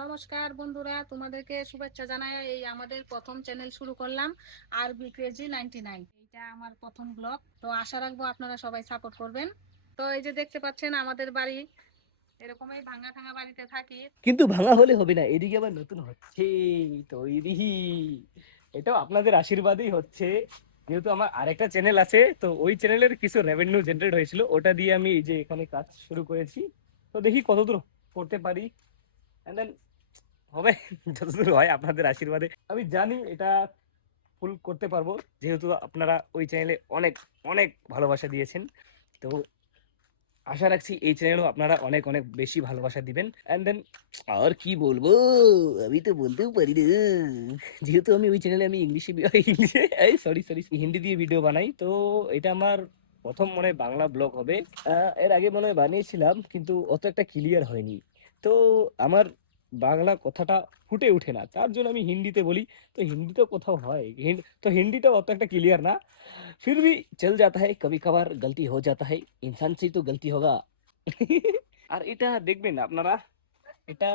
নমস্কার বন্ধুরা, তোমাদেরকে শুভেচ্ছা জানাই। এই আমাদের প্রথম চ্যানেল শুরু করলাম, আর বি ক্রেজি 99। এটা আমার প্রথম ব্লগ, তো আশা রাখবো আপনারা সবাই সাপোর্ট করবেন। তো এই যে দেখতে পাচ্ছেন আমাদের বাড়ি, এরকমই ভাঙা ভাঙা বাড়িতে থাকি। কিন্তু ভাঙা হলে হবে না, এদিকে আবার নতুন হচ্ছে তৈরি। এটাও আপনাদের আশীর্বাদেই হচ্ছে, যেহেতু আমার আরেকটা চ্যানেল আছে, তো ওই চ্যানেলের কিছু রেভিনিউ জেনারেট হয়েছিল, ওটা দিয়ে আমি এই যে এখানে কাজ শুরু করেছি। তো দেখি কতদূর করতে পারি, এন্ড দেন হবে। যতদূর হয় আপনাদের আশীর্বাদে, আমি জানি এটা ফুল করতে পারবো, যেহেতু আপনারা ওই চ্যানেলে অনেক অনেক ভালোবাসা দিয়েছেন। তো আশা রাখছি এই চ্যানেলও আপনারা অনেক অনেক বেশি ভালোবাসা দিবেন। এন্ড দেন আর কি বলবো, আমি তো বলতেও পারি না, যেহেতু আমি ওই চ্যানেলে আমি ইংলিশে সরি সরি হিন্দি দিয়ে ভিডিও বানাই। তো এটা আমার প্রথম মনে হয় বাংলা ব্লগ হবে। এর আগে মনে হয় বানিয়েছিলাম, কিন্তু অত একটা ক্লিয়ার হয়নি। তো আমার বাংলা কথাটা ফুটে ওঠে না, তার জন্য আমি হিন্দিতে বলি। তো হিন্দিতেও কোথাও হয়, তো হিন্দিটাও অত একটা ক্লিয়ার না। फिर भी चल जाता है, कभी कभार गलती हो जाता है, इंसान से ही तो गलती होगा। আর এটা দেখবেন আপনারা, এটা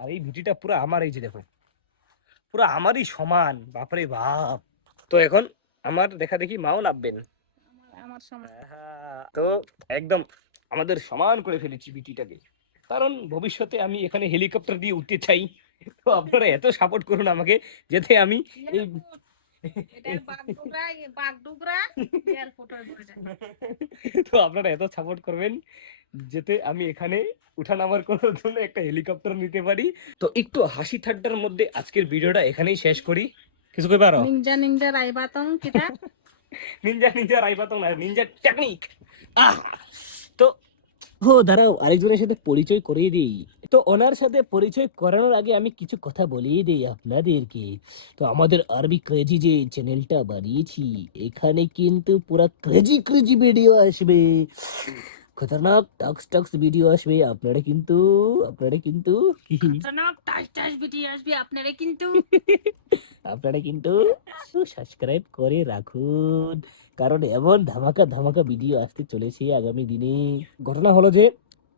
আর এই ভিডিওটা পুরো আমার, এই যে দেখো পুরো আমারই সমান, বাপরে বাপ। তো এখন আমার দেখা দেখি মাও নামবেন। আমার সময় তো একদম আমাদের সমান করে ফেলেছি বিটিটাকে, কারণ ভবিষ্যতে আমি এখানে হেলিকপ্টার দিয়ে উঠতে চাই। তো আপনারা এত সাপোর্ট করুন আমাকে, যাতে আমি এই তো আপনারা এত সাপোর্ট করবেন যাতে আমি এখানে উঠানামার করার জন্য একটা হেলিকপ্টার নিতে পারি। তো একটু হাসি ঠাট্টার মধ্যে আজকের ভিডিওটা এখানেই শেষ করি। কিছু কই পারো? নিনজা নিনজা রাইবাতং কিতা নিনজা নিনজা রাইবাতং না, নিনজা টেকনিক। আহ তো দাঁড়াও, আরেকজনের সাথে পরিচয় করিয়ে দিই। তো ওনার সাথে পরিচয় করানোর আগে আমি কিছু কথা বলিয়ে দিই আপনাদেরকে। তো আমাদের আরবি ক্রেজি যে চ্যানেলটা বানিয়েছি, এখানে কিন্তু পুরা ক্রেজি ক্রেজি ভিডিও আসবে, খতরনাক টক্স টক্স ভিডিও আসবে। আপনারা কিন্তু কি টাস টাস ভিডিও আসবে, আপনারা কিন্তু আপনারা কিন্তু সাবস্ক্রাইব করে রাখুন, কারণ এমন ধামাকা ধামাকা ভিডিও আসতে চলেছে আগামী দিনে। ঘটনা হলো যে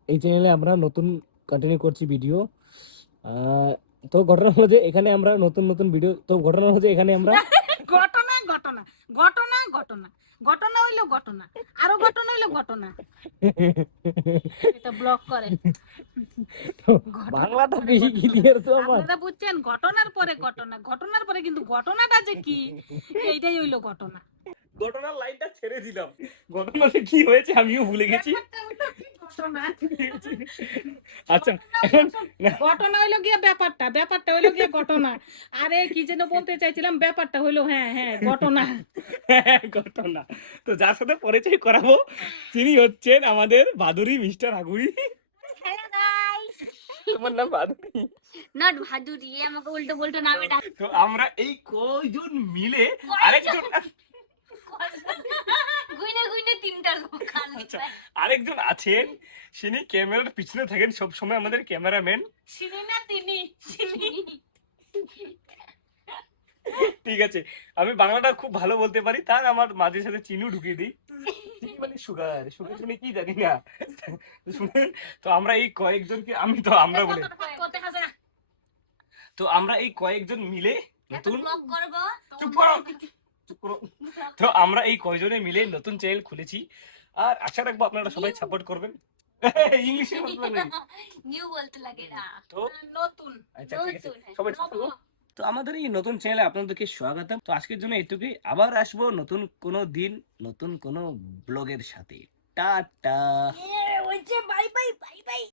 এই চ্যানেলে আমরা নতুন কন্টিনিউ করছি ভিডিও। আহ, তো ঘটনা হলো যে এখানে আমরা নতুন নতুন ভিডিও, তো ঘটনা হলো যে এখানে আমরা ঘটনা ঘটনা ঘটনা ঘটনা ঘটনা হইলো ঘটনা, আরো ঘটনা হইলো ঘটনা। এটা ব্লক করে। তো বাংলাটা বেশি ক্লিয়ার তো আমার। আপনারা বুঝছেন, ঘটনার পরে ঘটনা, ঘটনার পরে কিন্তু ঘটনাটা যে কি, এইটাই হইলো ঘটনা। ঘটনার লাইনটা ছেড়ে দিলাম, ঘটনাতে কি হয়েছে আমিও ভুলে গেছি। আচ্ছা এখন ঘটনা হইলো গিয়ে ব্যাপারটা, ব্যাপারটা হইলো গিয়ে ঘটনা। আরে কি যেন বলতে চাইছিলাম, ব্যাপারটা হইলো হ্যাঁ হ্যাঁ ঘটনা। ঘটনা। তো যার সাথে পরিচয় করাবো, তিনি হচ্ছেন আমাদের বাদুড়ি, মিস্টার আগুড়ি। হ্যালো গাইস, তোমার নাম বাদুড়ি? নট ভাদুরি, আমাকে উল্টো পাল্টো নামে ডাক। তো আমরা এই কয়জন মিলে আরেকজন গুইনে গুইনে তিনটা লোক আচ্ছা, আরেকজন আছেন, তিনি ক্যামেরার পিছনে থাকেন সব সময়, আমাদের ক্যামেরাম্যান। চিনি না তিনি, চিনি। ঠিক আছে, আমি বাংলাটা খুব ভালো বলতে পারি, তার আমার মাঝে সাথে চিনিও ঢুকিয়ে দিই। চিনি মানে সুগার, সুগার মানে কি জানি না। শুনেন, তো আমরা এই কয়েকজনকে, আমি তো আমরা বলে, তো আমরা এই কয়েকজন মিলে নতুন, ব্লগ করব। চুপ করো চুপ করো। তো আমরা এই কয়জনে মিলে নতুন চ্যানেল খুলেছি, আর আশা রাখবো আপনারা সবাই সাপোর্ট করবেন। ইংলিশে বলতে নেই নিউ বলতে লাগে না, তো, নতুন। আচ্ছা ঠিক আছে, সবাই চুপ করো। তো আমাদের এই নতুন চ্যানেলে আপনাদেরকে স্বাগতম। তো আজকের জন্য এটুকুই, আবার আসবো নতুন কোনো দিন নতুন কোনো ব্লগের সাথে। Tata. Bye bye bye bye.